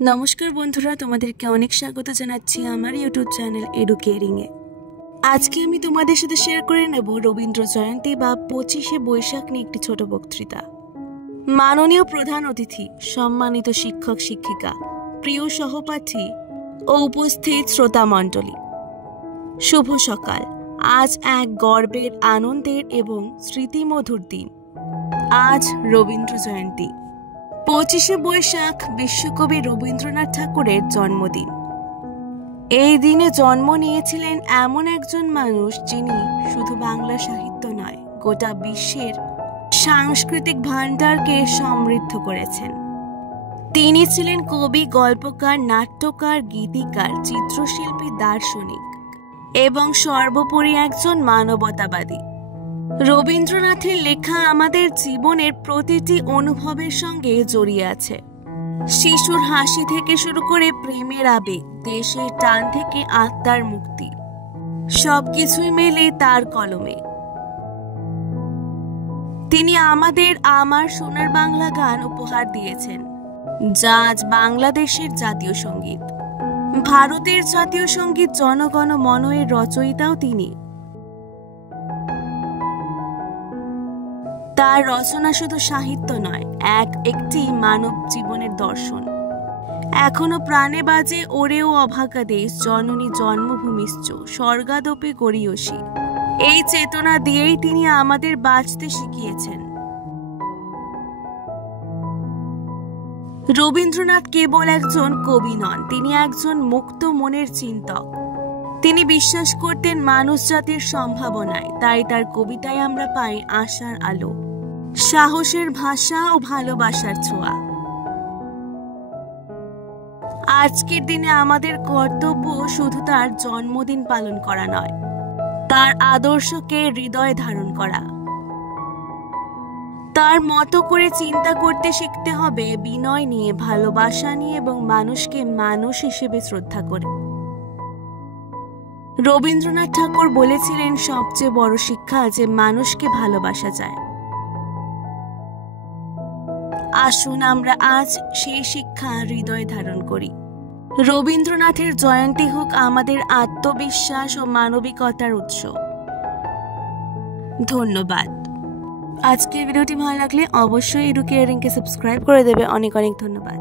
নমস্কার বন্ধুরা, তোমাদেরকে অনেক স্বাগত জানাচ্ছি আমার ইউটিউব চ্যানেল এডুকেয়ারিং এ। আজকে আমি তোমাদের সাথে শেয়ার করে নেব রবীন্দ্র জয়ন্তী বা 25শে বৈশাখ নিয়ে একটি ছোট বক্তৃতা। মাননীয় প্রধান অতিথি, সম্মানিত শিক্ষক শিক্ষিকা, প্রিয় সহপাঠী ও উপস্থিত শ্রোতা মণ্ডলী, শুভ সকাল। আজ এক গর্বের, আনন্দের এবং স্মৃতিমধুর দিন। আজ রবীন্দ্র জয়ন্তী। 25শে বৈশাখ বিশ্বকবি রবীন্দ্রনাথ ঠাকুরের জন্মদিন। এই দিনে জন্ম নিয়েছিলেন এমন একজন মানুষ যিনি শুধু বাংলা সাহিত্য নয়, গোটা বিশ্বের সাংস্কৃতিক ভাণ্ডারকে সমৃদ্ধ করেছেন। তিনি ছিলেন কবি, গল্পকার, নাট্যকার, গীতিকার, চিত্রশিল্পী, দার্শনিক এবং সর্বোপরি একজন মানবতাবাদী। রবীন্দ্রনাথের লেখা আমাদের জীবনের প্রতিটি অনুভবের সঙ্গে জড়িয়ে আছে। শিশুর হাসি থেকে শুরু করে প্রেমের আবেগ, দেশের টান থেকে আত্মার মুক্তি, সবকিছুই মেলে তার কলমে। তিনি আমাদের আমার সোনার বাংলা গান উপহার দিয়েছেন, যা আজ বাংলাদেশের জাতীয় সঙ্গীত। ভারতের জাতীয় সঙ্গীত জনগণ মন-এর রচয়িতাও তিনি। তার রচনা শুধু সাহিত্য নয়, একটি মানব জীবনের দর্শন। এখনো প্রাণে বাজে ওরেও অভাগা দেশ, জননী জন্মভূমিশ্চ স্বর্গাদপি গরীয়সী। এই চেতনা দিয়েই তিনি আমাদের বাঁচতে শিখিয়েছেন। রবীন্দ্রনাথ কেবল একজন কবি নন, তিনি একজন মুক্ত মনের চিন্তক। তিনি বিশ্বাস করতেন মানুষ জাতির সম্ভাবনায়, তাই তার কবিতায় আমরা পাই আশার আলো, সাহসের ভাষা ও ভালোবাসার ছোঁয়া। আজকের দিনে আমাদের কর্তব্য শুধু তার জন্মদিন পালন করা নয়, তার আদর্শকে হৃদয়ে ধারণ করা। তার মতো করে চিন্তা করতে শিখতে হবে, বিনয় নিয়ে, ভালোবাসা নিয়ে এবং মানুষকে মানুষ হিসেবে শ্রদ্ধা করে। রবীন্দ্রনাথ ঠাকুর বলেছিলেন, সবচেয়ে বড় শিক্ষা যে মানুষকে ভালোবাসা যায়। আসুন আমরা আজ সেই শিক্ষা হৃদয়ে ধারণ করি। রবীন্দ্রনাথের জয়ন্তী হোক আমাদের আত্মবিশ্বাস ও মানবিকতার উৎস। ধন্যবাদ। আজকের ভিডিওটি ভালো লাগলে অবশ্যই এডুকেয়ারিং কে সাবস্ক্রাইব করে দেবে। অনেক অনেক ধন্যবাদ।